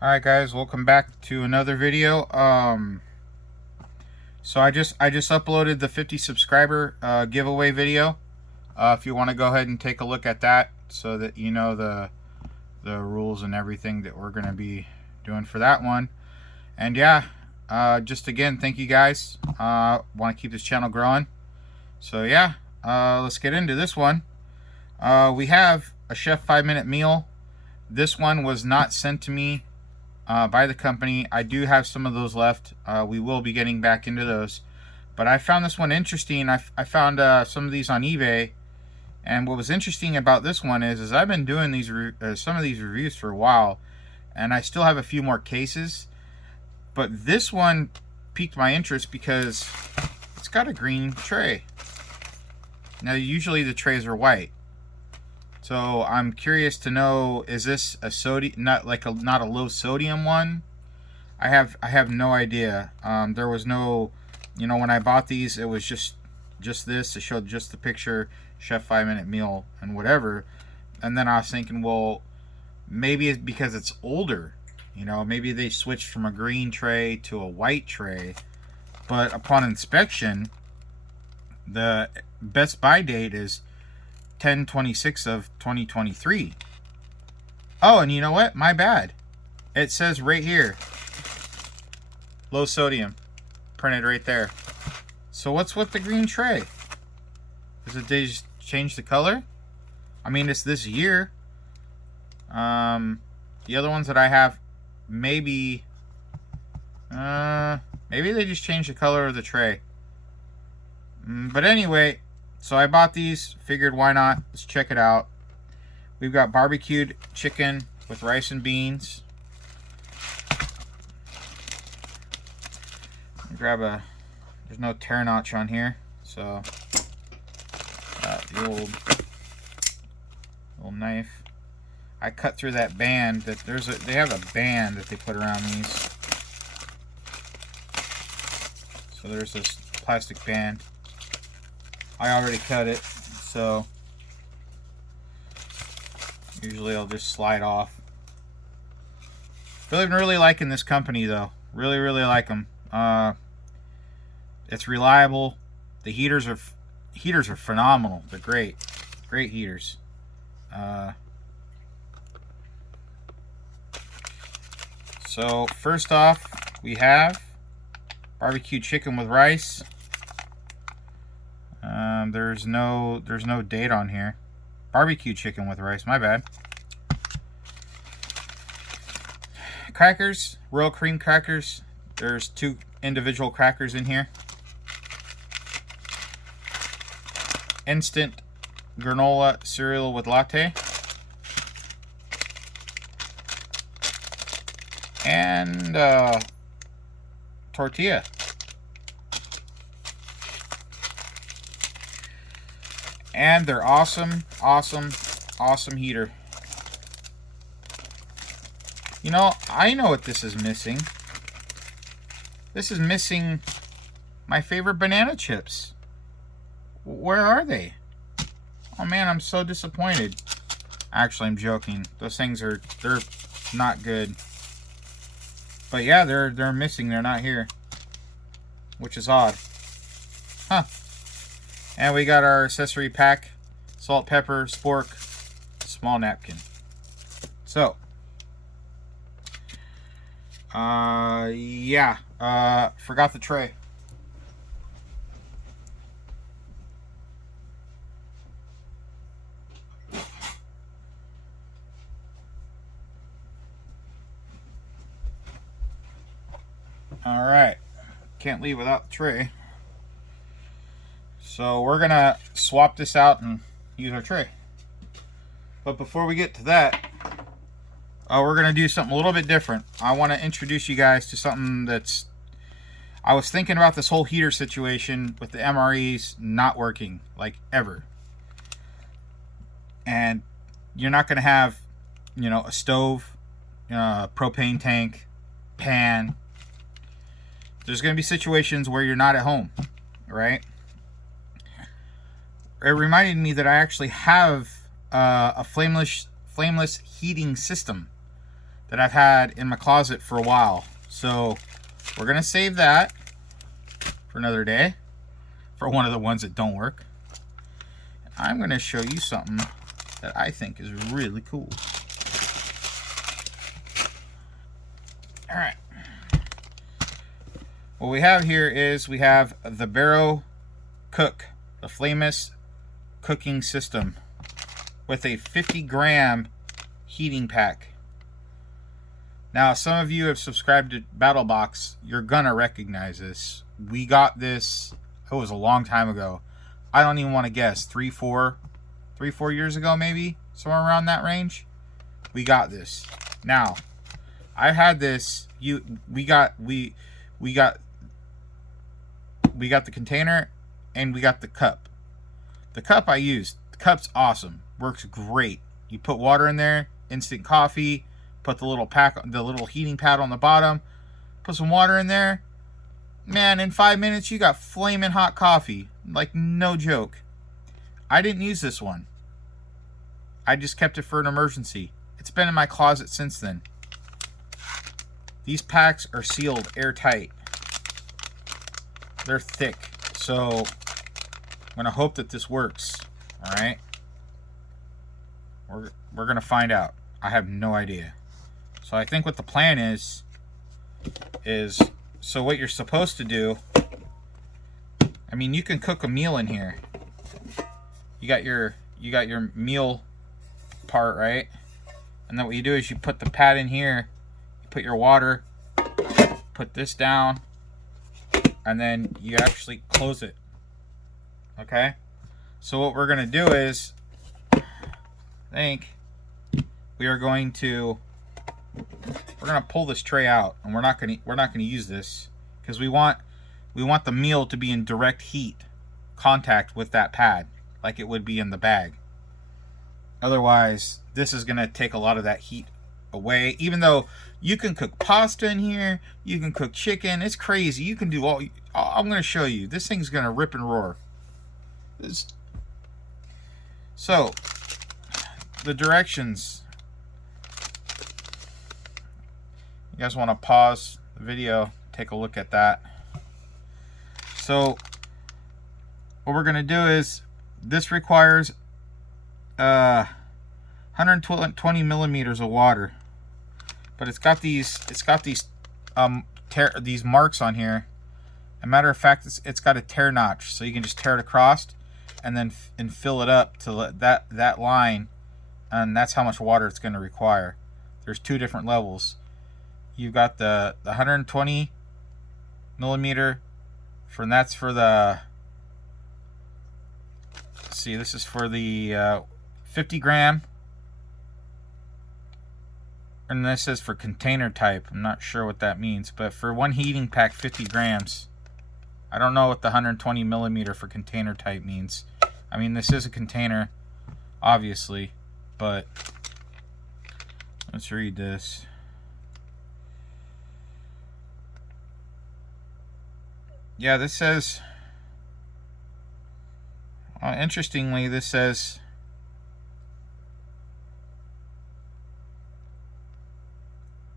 Alright guys, welcome back to another video. So I just uploaded the 50 subscriber giveaway video. If you want to go ahead and take a look at that so that you know the rules and everything that we're going to be doing for that one. And yeah, just again, thank you guys. Want to keep this channel growing. So yeah, let's get into this one. We have a Chef 5-minute meal. This one was not sent to me by the company. I do have some of those left. We will be getting back into those, but I found this one interesting. I found some of these on eBay, and what was interesting about this one is I've been doing these some of these reviews for a while, and I still have a few more cases, but this one piqued my interest because it's got a green tray. Now usually the trays are white, so I'm curious to know, is this a not a low sodium one? I have no idea. There was no, when I bought these, it was just this. It showed just the picture, Chef 5-minute meal and whatever. And then I was thinking, well, maybe it's because it's older. Maybe they switched from a green tray to a white tray. But upon inspection, the best buy date is 10/26 of 2023. Oh, and you know what? My bad. It says right here, low sodium, printed right there. So what's with the green tray? Is it they just change the color? I mean, it's this year. The other ones that I have, maybe they just changed the color of the tray. But anyway, so I bought these, figured why not, let's check it out. We've got barbecued chicken with rice and beans. Grab there's no tear notch on here, so the old knife. I cut through that band that they have a band that they put around these. So there's this plastic band. I already cut it, so usually I'll just slide off. Really liking this company though. Really like them. It's reliable. The heaters are phenomenal. They're great heaters. So first off, we have barbecue chicken with rice. There's no date on here. Barbecue chicken with rice, my bad. Crackers, Royal Cream crackers. There's 2 individual crackers in here. Instant granola cereal with latte. And tortilla. And they're awesome heater. I know what this is missing. This is missing my favorite banana chips. Where are they? Oh man, I'm so disappointed. Actually, I'm joking. Those things they're not good. But yeah, they're missing. They're not here, which is odd. Huh. And we got our accessory pack: salt, pepper, spork, small napkin. So, yeah, forgot the tray. All right, can't leave without the tray. So we're gonna swap this out and use our tray. But before we get to that, we're gonna do something a little bit different. I want to introduce you guys to something that's, I was thinking about this whole heater situation with the MREs not working, like ever. And you're not gonna have, a stove, propane tank, pan. There's gonna be situations where you're not at home, right? It reminded me that I actually have a flameless heating system that I've had in my closet for a while. So we're going to save that for another day, for one of the ones that don't work. I'm going to show you something that I think is really cool. All right. What we have here is we have the Barrow Cook, the flameless cooking system with a 50-gram heating pack. Now, some of you have subscribed to BattleBox. You're gonna recognize this. We got this, it was a long time ago. I don't even want to guess, 3-4 years ago, maybe, somewhere around that range. We got this. Now, I had this. We got the container, and we got the cup. The cup I used. The cup's awesome. Works great. You put water in there, instant coffee. Put the little heating pad on the bottom. Put some water in there. Man, in 5 minutes you got flaming hot coffee. Like, no joke. I didn't use this one. I just kept it for an emergency. It's been in my closet since then. These packs are sealed airtight. They're thick. So I'm gonna hope that this works. Alright? We're gonna find out. I have no idea. So I think what the plan is so what you're supposed to do, I mean, you can cook a meal in here. You got your meal part, right? And then what you do is you put the pad in here, you put your water, put this down, and then you actually close it. Okay? So what we're gonna do is, I think we're gonna pull this tray out, and we're not gonna use this because we want the meal to be in direct heat contact with that pad, like it would be in the bag. Otherwise, this is gonna take a lot of that heat away. Even though you can cook pasta in here, you can cook chicken. It's crazy. You can do all. I'm gonna show you. This thing's gonna rip and roar. So the directions. You guys want to pause the video, take a look at that. So what we're going to do is, this requires 120 millimeters of water, but it's got these marks on here. As a matter of fact, it's got a tear notch, so you can just tear it across and then fill it up to that line, and that's how much water it's going to require. There's two different levels. You've got the 120 millimeter, and that's for the, see, this is for the 50 gram, and this is for container type. I'm not sure what that means, but for one heating pack, 50 grams. I don't know what the 120 millimeter for container type means. I mean, this is a container, obviously, but let's read this. Yeah, this says, interestingly, this says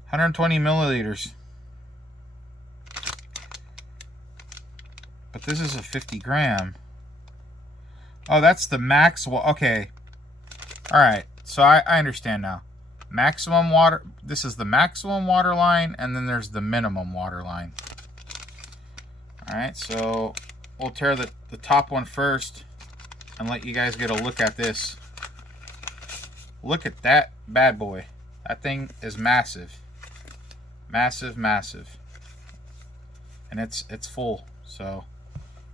"120 milliliters," but this is a 50 gram. Oh, that's the max. Well, okay, all right. So I understand now. Maximum water. This is the maximum water line, and then there's the minimum water line. Alright, so we'll tear the top one first and let you guys get a look at this. Look at that bad boy. That thing is massive. Massive, massive. And it's full. So what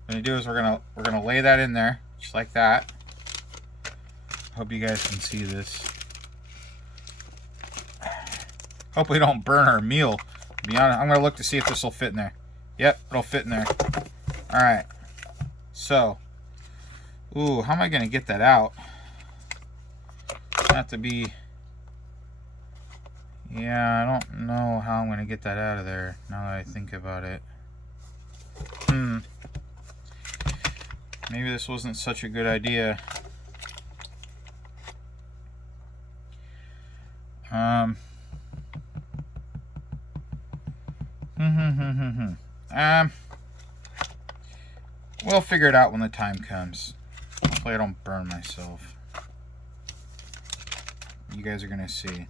we're gonna do is we're gonna lay that in there, just like that. Hope you guys can see this. Hope we don't burn our meal. To be honest, I'm gonna look to see if this will fit in there. Yep, it'll fit in there. Alright. So. Ooh, how am I going to get that out? Have to be... Yeah, I don't know how I'm going to get that out of there, now that I think about it. Maybe this wasn't such a good idea. We'll figure it out when the time comes. Hopefully I don't burn myself. You guys are gonna see.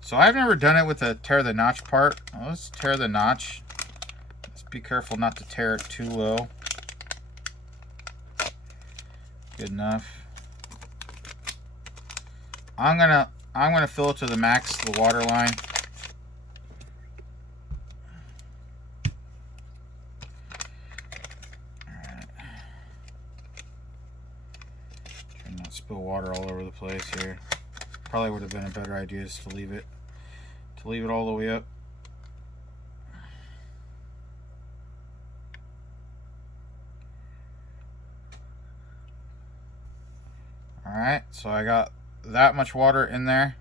So I've never done it with a tear the notch part. Well, let's tear the notch. Let's be careful not to tear it too low. Good enough. I'm gonna fill it to the max, the water line. Alright. Try not to spill water all over the place here. Probably would have been a better idea just to leave it all the way up. Alright, so I got that much water in there.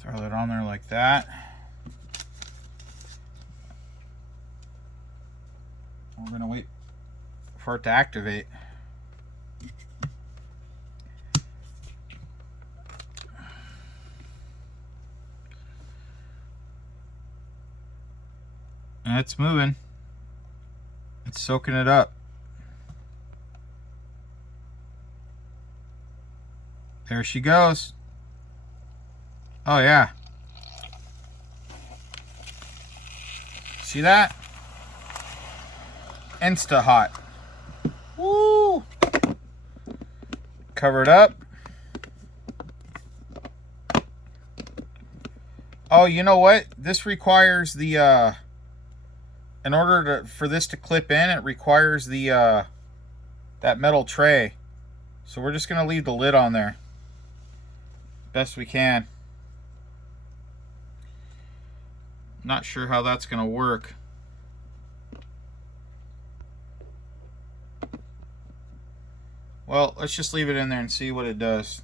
Throw it on there like that. We're gonna wait for it to activate. And it's moving. It's soaking it up. There she goes. Oh yeah. See that? Insta hot. Woo! Cover it up. Oh, you know what? This requires the in order for this to clip in, it requires the that metal tray. So we're just gonna leave the lid on there best we can. Not sure how that's gonna work. Well, let's just leave it in there and see what it does.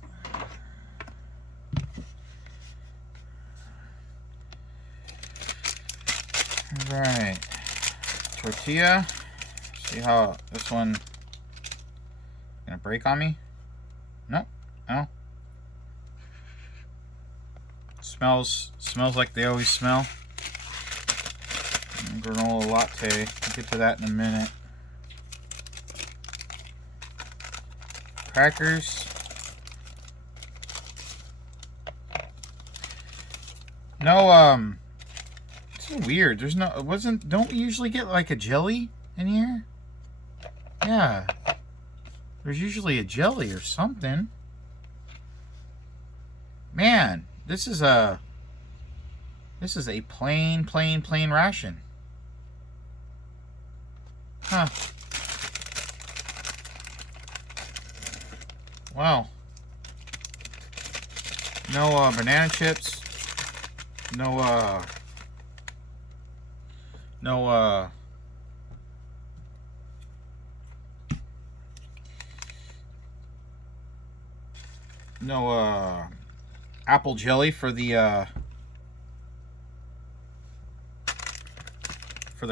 All right. Tortilla. See how this one gonna break on me? No, no. Smells like they always smell. And granola latte. We'll get to that in a minute. Crackers. No, it's weird. There's no, don't we usually get like a jelly in here? Yeah. There's usually a jelly or something. Man, this is a plain ration. Huh. Wow. No banana chips. No apple jelly for the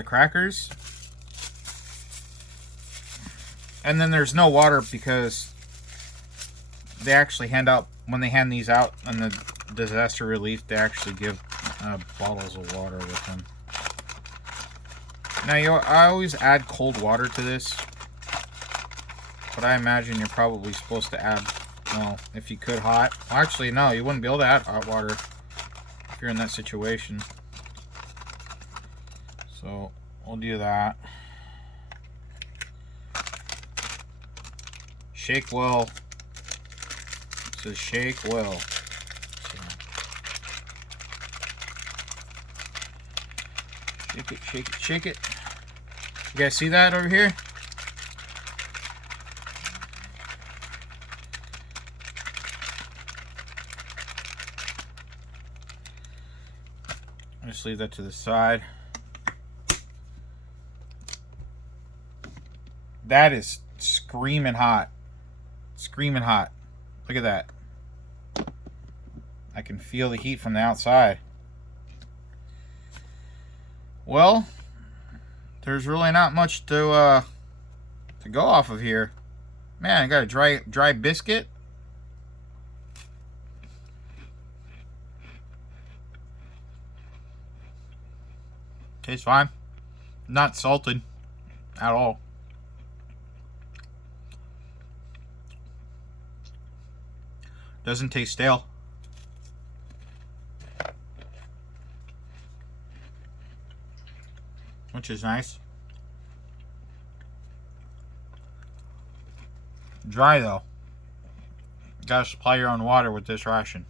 crackers. And then there's no water because they actually hand out, when they hand these out on the disaster relief, they actually give bottles of water with them. Now, I always add cold water to this, but I imagine you're probably supposed to add, well, if you could hot. Well, actually, no, you wouldn't be able to add hot water if you're in that situation. So, we'll do that. Shake well. It says shake well. So, shake it, shake it, shake it. You guys see that over here? I'll just leave that to the side. That is screaming hot. Screaming hot. Look at that. I can feel the heat from the outside. Well, there's really not much to go off of here. Man, I got a dry biscuit. Tastes fine. Not salted at all. Doesn't taste stale. Which is nice. Dry though. Gotta supply your own water with this ration.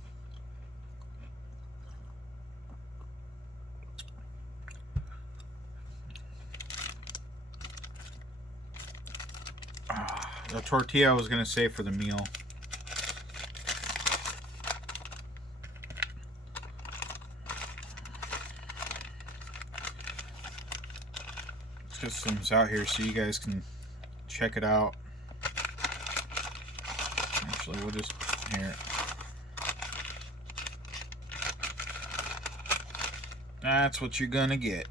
The tortilla I was gonna save for the meal. Let's get some out here so you guys can check it out. Actually, we'll just here. That's what you're gonna get.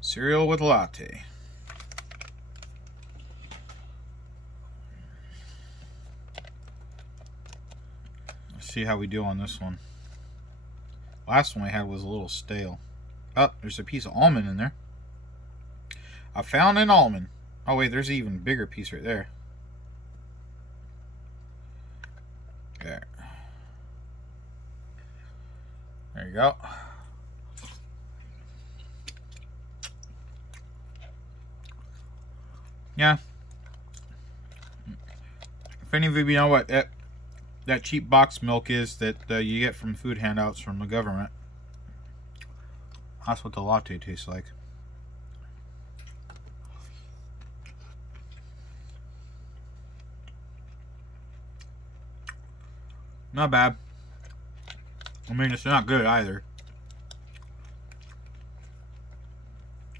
Cereal with latte. Let's see how we do on this one. Last one I had was a little stale. Oh, there's a piece of almond in there. I found an almond. Oh wait, there's an even bigger piece right there. There. There you go. Yeah. If any of you know what that cheap box milk is that you get from food handouts from the government, that's what the latte tastes like. Not bad. I mean, it's not good either.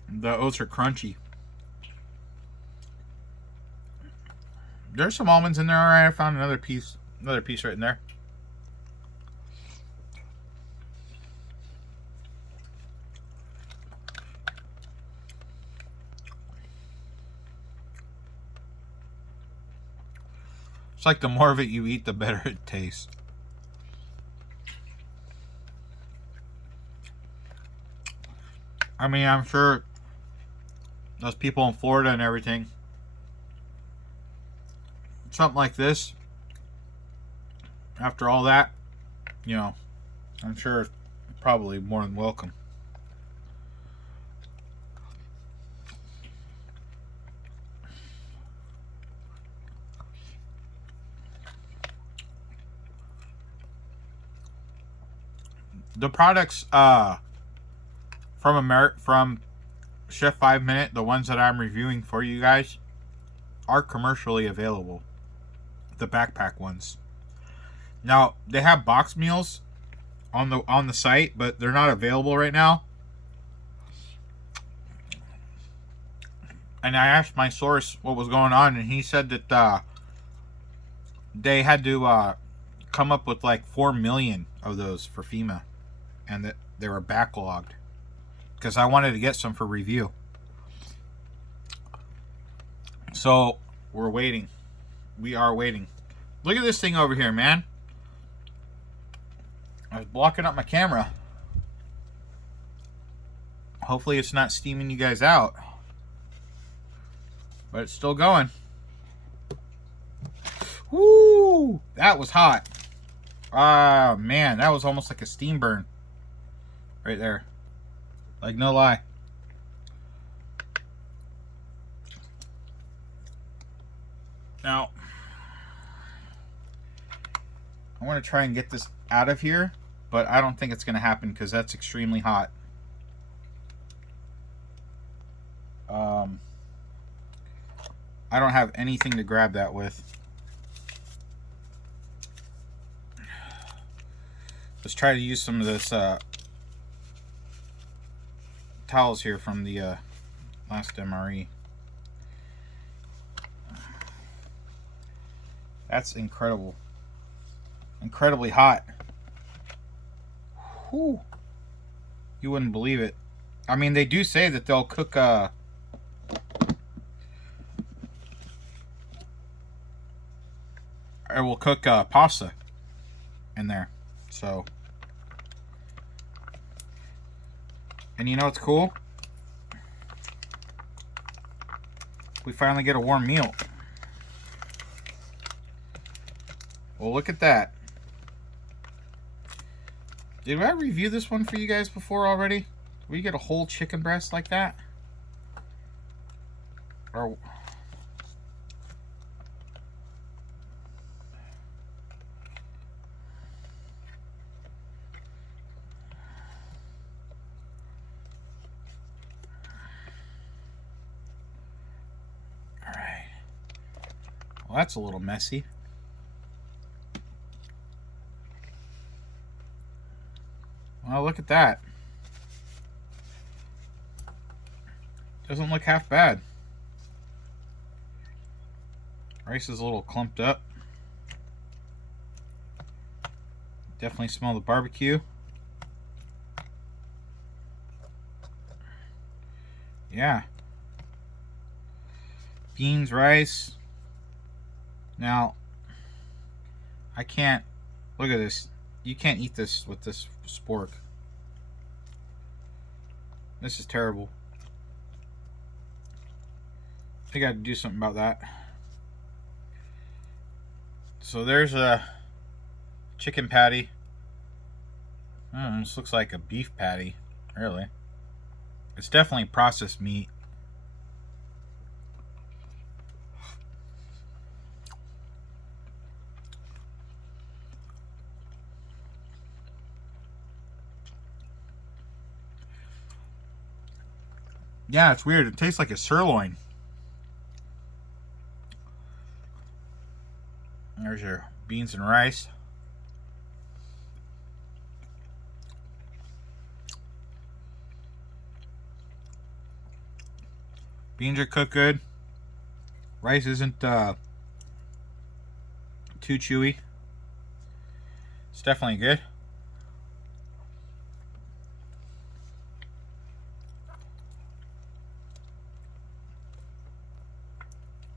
The oats are crunchy. There's some almonds in there. Alright, I found another piece right in there. It's like the more of it you eat, the better it tastes. I mean, I'm sure those people in Florida and everything, something like this, after all that, you know, I'm sure it's probably more than welcome. The products from Chef 5 Minute, the ones that I'm reviewing for you guys, are commercially available. The backpack ones. Now they have box meals on the site, but they're not available right now. And I asked my source what was going on, and he said that they had to come up with like 4 million of those for FEMA, and that they were backlogged because I wanted to get some for review. So we're waiting. We are waiting. Look at this thing over here, man. I was blocking up my camera. Hopefully it's not steaming you guys out. But it's still going. Woo! That was hot. Ah, man. That was almost like a steam burn. Right there. Like, no lie. Now, I want to try and get this out of here, but I don't think it's going to happen because that's extremely hot. I don't have anything to grab that with. Let's try to use some of this towels here from the last MRE. That's incredible. Incredibly hot. Whew. You wouldn't believe it. I mean, they do say that they'll cook pasta. in there. So, and you know what's cool? We finally get a warm meal. Well, look at that. Did I review this one for you guys before already? Did we get a whole chicken breast like that? Or... Alright. Well, that's a little messy. Well, look at that. Doesn't look half bad. Rice is a little clumped up. Definitely smell the barbecue. Yeah. Beans, rice. Now, I can't... Look at this. You can't eat this with this spork. This is terrible. I got to do something about that. So there's a chicken patty. Almost looks like a beef patty, really. It's definitely processed meat. Yeah, it's weird. It tastes like a sirloin. There's your beans and rice. Beans are cooked good. Rice isn't too chewy. It's definitely good.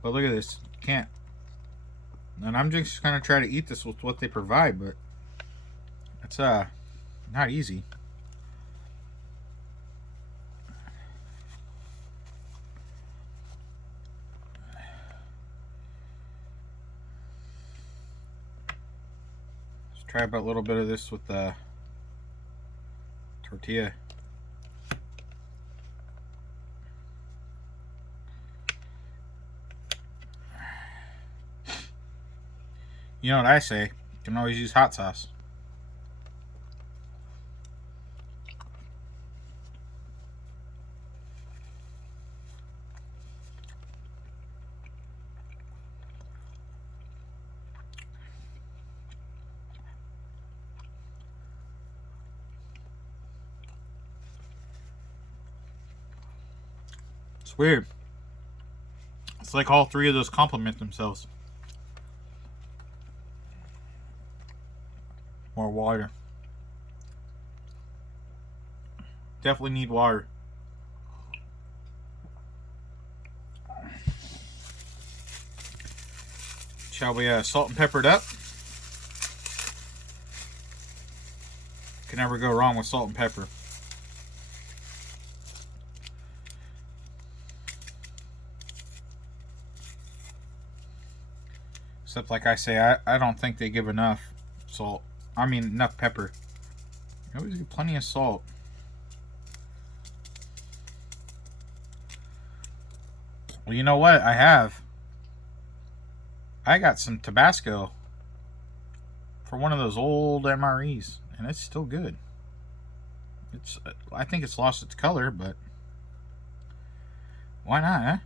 But look at this. Can't. And I'm just gonna try to eat this with what they provide, but it's not easy. Let's try about a little bit of this with the tortilla. You know what I say? You can always use hot sauce. It's weird. It's like all three of those complement themselves. More water. Definitely need water. Shall we salt and pepper it up? Can never go wrong with salt and pepper. Except, like I say, I don't think they give enough salt. I mean, enough pepper. You always get plenty of salt. Well, you know what? I got some Tabasco for one of those old MREs, and it's still good. I think it's lost its color, but why not, huh?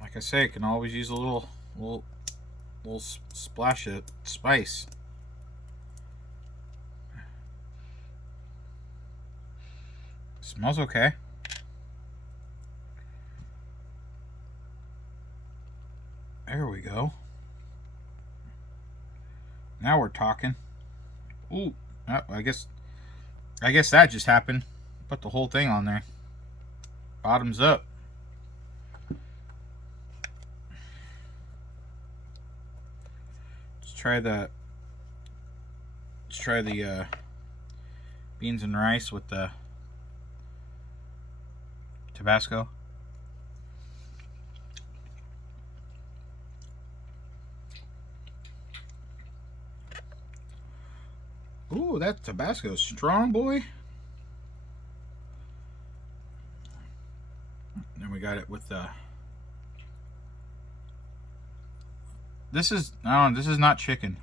Like I say, I can always use a little splash of spice. Smells okay. There we go. Now we're talking. Ooh, oh, I guess that just happened. Put the whole thing on there. Bottoms up. try the beans and rice with the Tabasco. Ooh, that Tabasco's strong, boy. Then we got it with the. This is not chicken.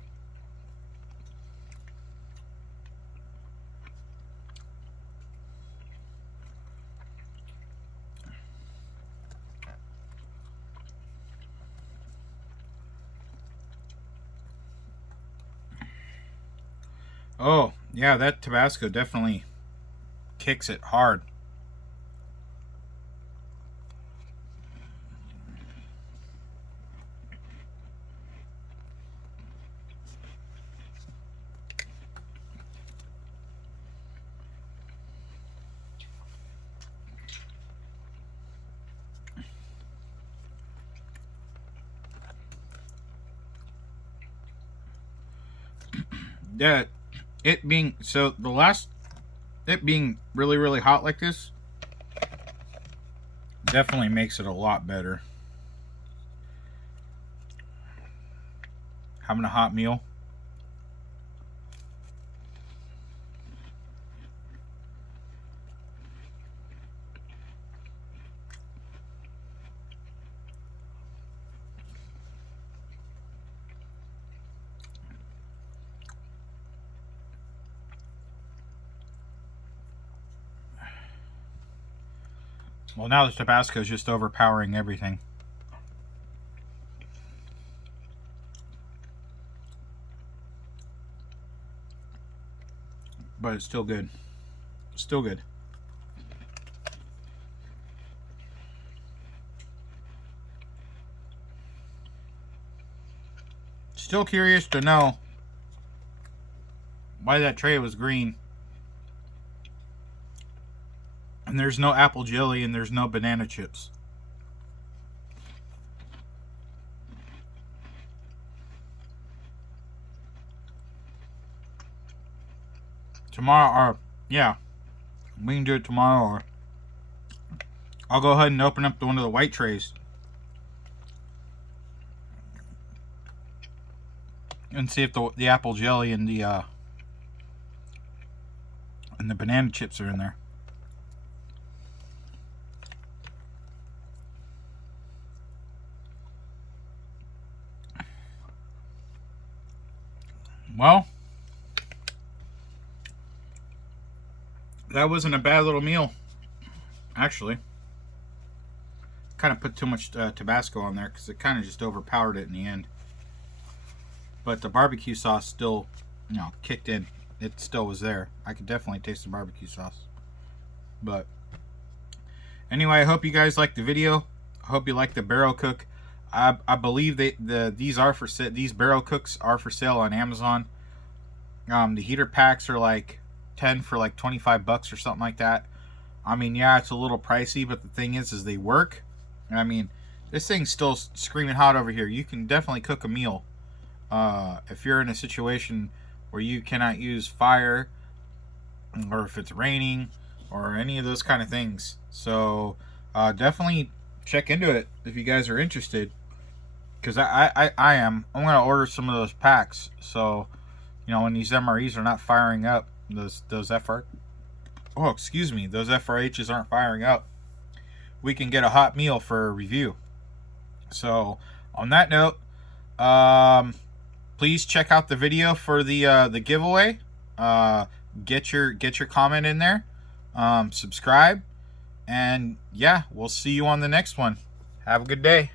Oh, yeah, that Tabasco definitely kicks it hard. Yeah, it being really hot like this definitely makes it a lot better. Having a hot meal. Well, now the Tabasco is just overpowering everything. But it's still good. Still good. Still curious to know why that tray was green. And there's no apple jelly and there's no banana chips. Tomorrow, or yeah, we can do it tomorrow, or I'll go ahead and open up one of the white trays and see if the apple jelly and the banana chips are in there. Well, that wasn't a bad little meal, actually. Kind of put too much Tabasco on there because it kind of just overpowered it in the end. But the barbecue sauce still, kicked in. It still was there. I could definitely taste the barbecue sauce. But anyway, I hope you guys liked the video. I hope you liked the barrel cook. I believe these barrel cooks are for sale on Amazon. The heater packs are like 10 for like 25 bucks or something like that. I mean, yeah, it's a little pricey, but the thing is they work. I mean, this thing's still screaming hot over here. You can definitely cook a meal if you're in a situation where you cannot use fire, or if it's raining, or any of those kind of things. So definitely check into it if you guys are interested, because I'm gonna order some of those packs, so when these MREs are not firing up, those FRHs aren't firing up, we can get a hot meal for a review. So on that note, please check out the video for the giveaway. Get your comment in there, subscribe, and yeah, we'll see you on the next one. Have a good day.